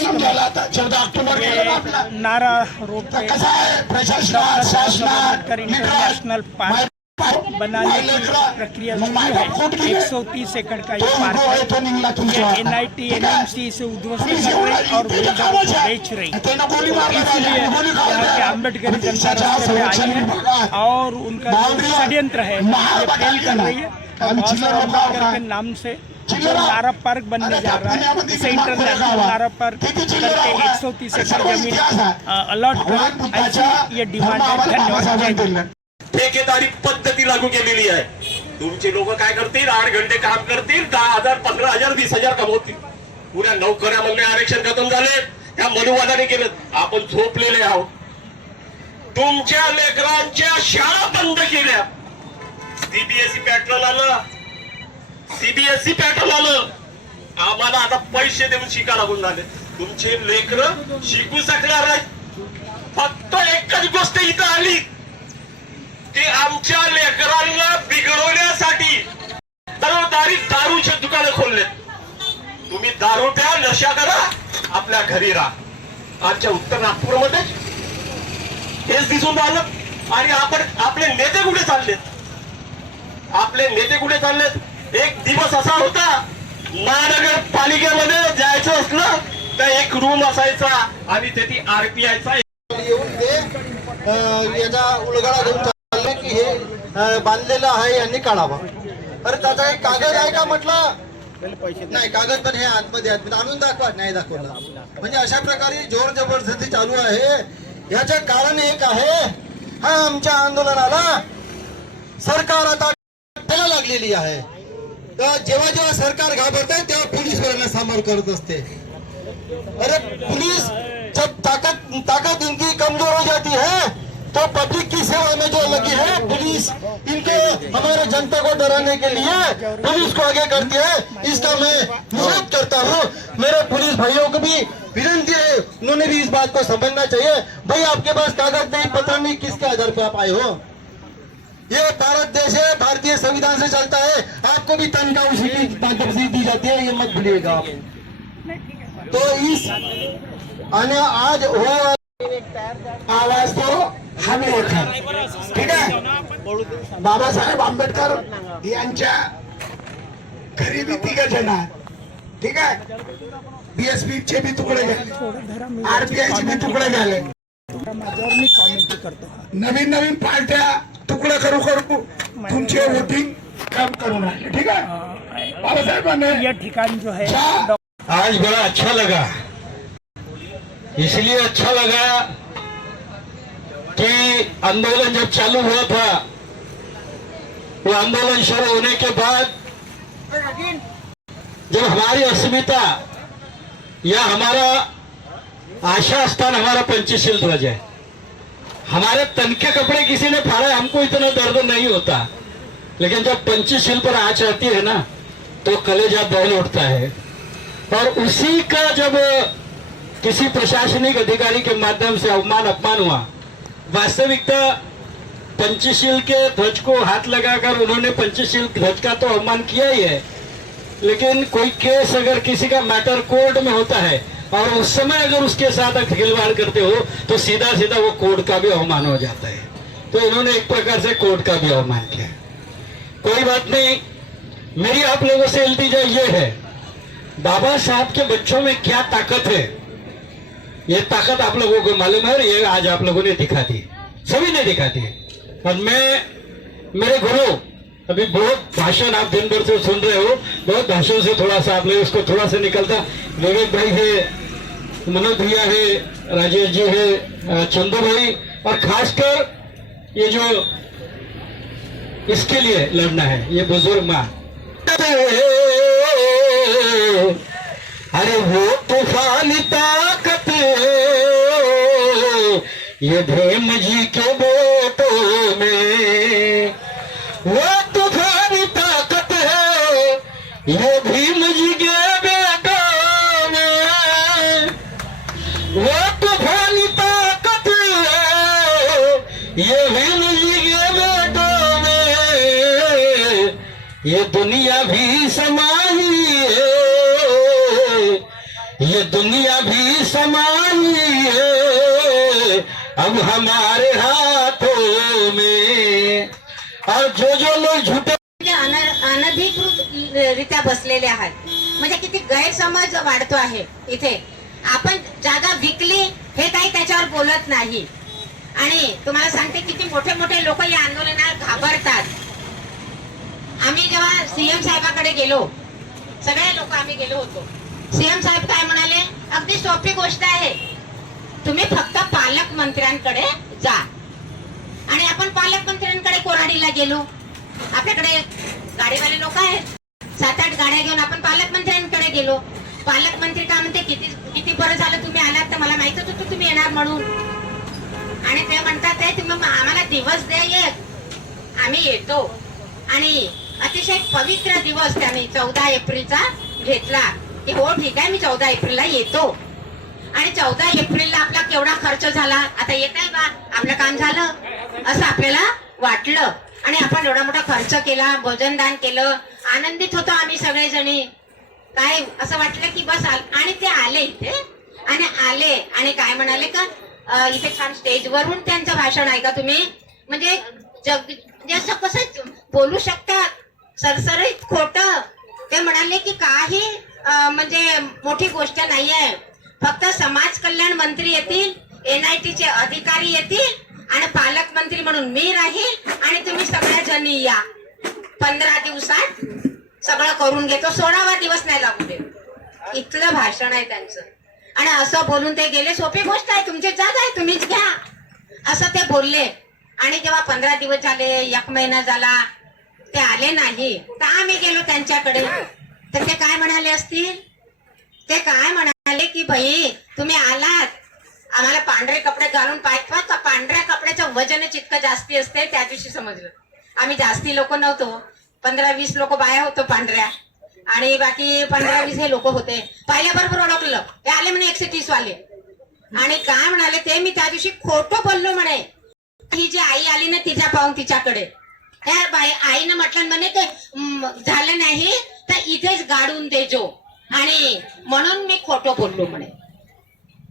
झाला October Nara road पे doctor international park बनाने की प्रक्रिया शुरू है। 130 एकड़ का ये पार्क है। तो N I T N M C इसे उद्ध्वस्त कर रही और बिल्डरों को बेच रही इसलिए यहाँ के अम्बेडकरी जनता रास्ते पे आई है और उनका जो षड्यंत्र है ये फेल कर रही है। और बहुत अंबेडकर के नाम से नारा पार्क बनने जा रहा है। इसे इंटरनेशनल नारा पार्क करके 130 एकड़ जमीन अलॉट कर ऐसी ये डिमांड है धन्यवाद. ठेकेदारी पद्धती लागू केलेली आहे. तुमचे लोक काय करतील? आठ घंटे काम करतील दहा हजार पंधरा हजार वीस हजार कमवतील. पुऱ्या नोकऱ्यामधले आरक्षण खतम झाले. त्या मनुवादाने केलं. आपण झोपलेले आहोत. तुमच्या लेकरांच्या शाळा बंद केल्या. सीबीएसई पॅटर्न आलं. सीबीएसई पॅटर्न आलं आम्हाला आता पैसे देऊन शिका लागून झाले. तुमचे लेकर शिकू शकणार नाही फक्त एकच गोष्ट इथं आली. की आमच्या लेकरांना बिघडवण्यासाठी दरोदारी दारूचे दुकानं खोलले तुम्ही दारू द्या नशा करा आपल्या घरी राहा. आमच्या उत्तर नागपूरमध्ये हेच दिसून राहिलं. आणि आपण आपले नेते कुठे चाललेत? आपले नेते कुठे चाललेत? एक दिवस असा होता महानगरपालिकेमध्ये जायचं असलं तर एक रूम असायचा आणि त्याची ती आरपीआयचा येऊन ते याचा उलगडा घेऊन चालले की हे बांधलेलं आहे यांनी काढावा. अरे त्याचा काही कागद आहे का म्हटलं? नाही कागद पण हे आतमध्ये आहेत. आणून दाखवा. नाही दाखवला. म्हणजे अशा प्रकारे जोर जबरदस्ती चालू आहे. याचं कारण एक आहे हा आमच्या आंदोलनाला सरकार आता लागलेली आहे. जेव्हा जेव्हा सरकार घाबरत पोलीस वाल्यांना सामोर करत अरे पुलिस जब ताकत ताकत इनकी कमज़ोर हो जाती है तो पब्लिक की सेवा में जो लगी है पुलिस इनको हमारे जनता को डराने के लिए पुलिस को आगे करती है। इसका मैं विरोध करता हूँ। मेरे पुलिस भाइयों को भी विनंती है, उन्होंने भी इस बात को समझना चाहिए। भाई, आपके पास कागज़ नहीं पता नहीं, किसके आधार पे आप आए हो? ये भारत देश है भारतीय संविधान से चलता है। आपको भी तनखा उसी की तनखी दी जाती है ये मत भूलिएगा आप। तो इस आज हो आवाज तो हमी होता ठीक आहे बाबासाहेब आंबेडकर यांच्या घरी बी तिघ जण ठीक आहे बीएसपी चे बी तुकडे झाले। आरपीआय चे बी तुकडे झाले। नवीन नवीन पार्ट्या तुकडे करू करू तुमचे वोटिंग कम करून राहिले ठीक आहे? बाबासाहेबांनी यह ठिकान जो है आज बड़ा अच्छा लगा. इसलिए अच्छा लगा कि आंदोलन जब चालू हुआ था वो आंदोलन शुरू होने के बाद जब हमारी अस्मिता या हमारा आशा स्थान हमारा पंचशील ध्वज है। हमारे तनके कपड़े किसी ने फाड़े, हमको इतना दर्द नहीं होता। लेकिन जब पंचशील पर आँच आती है ना तो कलेजा दौड़ उठता है। और उसी का जब किसी प्रशासनिक अधिकारी के माध्यम से अवमान अपमान हुआ, वास्तविकता पंचशील के ध्वज को हाथ लगाकर उन्होंने पंचशील ध्वज का तो अवमान किया ही है। लेकिन कोई केस अगर किसी का मैटर कोर्ट में होता है और उस समय अगर उसके साथ खिलवाड़ करते हो तो सीधा सीधा वो कोर्ट का भी अवमान हो जाता है। तो इन्होंने एक प्रकार से कोर्ट का भी अवमान किया। कोई बात नहीं, मेरी आप लोगों से इल्तिजा ये है, बाबा साहब के बच्चों में क्या ताकत है? ये ताकत आप लोगों को मालूम है और ये आज आप लोगों ने दिखा दी सभी ने दिखा दी और मैं, मेरे गुरु, अभी बहुत भाषण आप दिन भर से सुन रहे हो, बहुत भाषण से थोड़ा सा आप लोग उसको थोड़ा सा निकलता विवेक भाई है, मनोज भैया है, राजेश जी है चंदू भाई। और खासकर ये जो इसके लिए लड़ना है, ये बुज़ुर्ग माँ। अरे वो तूफानी ताकत ये भीम जी के बेटों में। वो तूफानी ताकत है, ये दुनिया भी समाई है ये दुनिया भी समाई है अब हमारे हाथों में। और जो जो लोग झूठे म्हणजे अन- अनधिकृत रित्या बसलेले आहात. म्हणजे किती गैरसमज वाढतो आहे इथे. आपण जागा विकली हे काही त्याच्यावर बोलत नाही. आणि तुम्हाला सांगते किती मोठे मोठे लोक या आंदोलनाला घाबरतात. आम्ही जेव्हा सीएम साहेबाकडे गेलो सगळे लोक आम्ही गेलो होतो. सीएम साहेब काय म्हणाले अगदी सोपी गोष्ट आहे. तुम्ही फक्त पालकमंत्र्यांकडे जा. आणि आपण पालकमंत्र्यांकडे कोराडीला गेलो. आपल्याकडे गाडीवाले लोक आहेत. सात आठ गाड्या घेऊन आपण पालकमंत्र्यांकडे गेलो. पालकमंत्री काय म्हणते किती किती बरं झालं तुम्ही आलात तर मला माहितच होतं तुम्ही येणार म्हणून. आणि ते म्हणतात "ते तुम्ही आम्हाला दिवस द्या येत आम्ही येतो. आणि अतिशय पवित्र दिवस त्याने चौदा एप्रिलचा घेतला. की हो ठीक आहे मी चौदा एप्रिलला येतो. आणि चौदा एप्रिलला आपला केवढा खर्च झाला? आता येत आहे बा आपलं काम झालं. असं आपल्याला वाटलं. आणि आपण एवढा मोठा खर्च केला भोजनदान केलं आनंदित होतो आम्ही सगळेजणी. काय असं वाटलं की बस आल- आणि ते आले इथे. आणि आले आणि काय म्हणाले का? इथे छान स्टेजवरून त्यांचं भाषण ऐका तुम्ही? म्हणजे जग म्हणजे असं कसं बोलू शकतात सरसरीत खोट. ते म्हणाले की काही म्हणजे मोठी गोष्ट नाही आहे फक्त समाज कल्याण मंत्री येतील एनआयटीचे अधिकारी येतील आणि पालकमंत्री म्हणून मी राहील आणि तुम्ही सगळ्या जणी या. पंधरा दिवसात सगळं करून घेतो. सोळावा दिवस नाही लागू दे इथलं भाषण आहे त्यांचं. आणि असं बोलून ते गेले सोपी गोष्ट आहे तुमची जात आहे तुम्हीच घ्या. असं ते बोलले. आणि जेव्हा पंधरा दिवस झाले एक महिना झाला ते आले नाही. तर आम्ही गेलो त्यांच्याकडे. तर ते काय म्हणाले असतील? ते काय म्हणाले की भाई तुम्ही आलात. आम्हाला पांढरे कपडे घालून पाहिजे का पांढऱ्या कपड्याचं वजन जितकं जास्ती असते त्या दिवशी समजलं. आम्ही जास्ती लोक नव्हतो. पंधरा वीस लोक बाया होतो पांढऱ्या. आणि बाकी पंधरा वीस हे लोक होते. पाहिल्याबरोबर ओळखलं. ते आले म्हणे एकशे तीस वाले आणि काय म्हणाले ते मी त्या दिवशी खोटं बोललो म्हणे. ही जी आई आली ना तिच्या पाहून तिच्याकडे. काय बाई आईनं म्हटलं म्हणे ते झालं नाही तर इथेच गाडून देजो. आणि म्हणून मी खोटं बोललो म्हणे.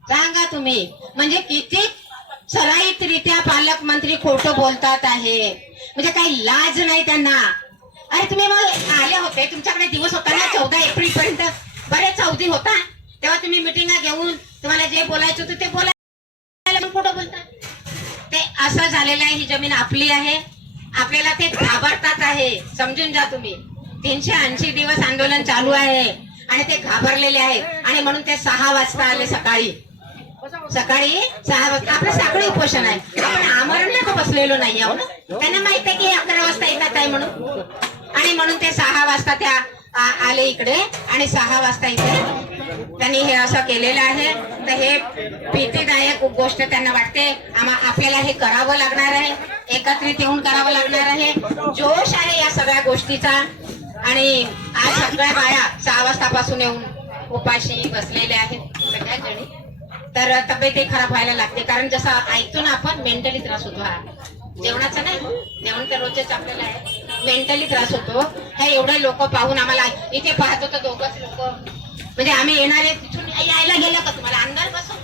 सांगा तुम्ही म्हणजे किती सराईतरित्या पालकमंत्री खोटं बोलतात आहे. म्हणजे काही लाज नाही त्यांना. अरे तुम्ही मग आले होते तुमच्याकडे दिवस होता ना चौदा एप्रिल पर्यंत बरेच अवधी होता. तेव्हा तुम्ही मिटिंगा घेऊन तुम्हाला जे बोलायचं होतं ते बोलायला खोटं ते असं झालेलं आहे ही जमीन आपली आहे. आपल्याला ते घाबरतात आहे. समजून जा तुम्ही. तीनशे ऐंशी दिवस आंदोलन चालू आहे. आणि ते घाबरलेले आहेत. आणि म्हणून ते सहा वाजता आले सकाळी. सकाळी सहा वाजता. आपलं साखळी उपोषण आहे. आपण आमरणला बसलेलो नाही आहो ना? त्यांना माहीत आहे की अकरा वाजता येतात आहे म्हणून. आणि म्हणून ते सहा वाजता त्या आले इकडे. आणि सहा वाजता इथे त्यांनी हे असं केलेलं आहे. तर हे भीतीदायक गोष्ट त्यांना वाटते. आम्हा आपल्याला हे करावं लागणार आहे. एकत्रित येऊन करावं लागणार आहे. जोश आहे या सगळ्या गोष्टीचा. आणि आज सगळ्या बाया सहा वाजतापासून येऊन उपाशी बसलेल्या आहेत सगळ्या जणी तर तब्येतही खराब व्हायला लागते. कारण जसं ऐकतो ना आपण मेंटली त्रास होतो हा. जेवणाचा नाही. जेवण तर रोजच आपल्याला आहे. मेंटली त्रास होतो. हे एवढे लोक पाहून आम्हाला इथे पाहतो तर दोघंच लोक. म्हणजे आम्ही येणारे तिथून यायला गेलं का तुम्हाला? अंधार बसवतो.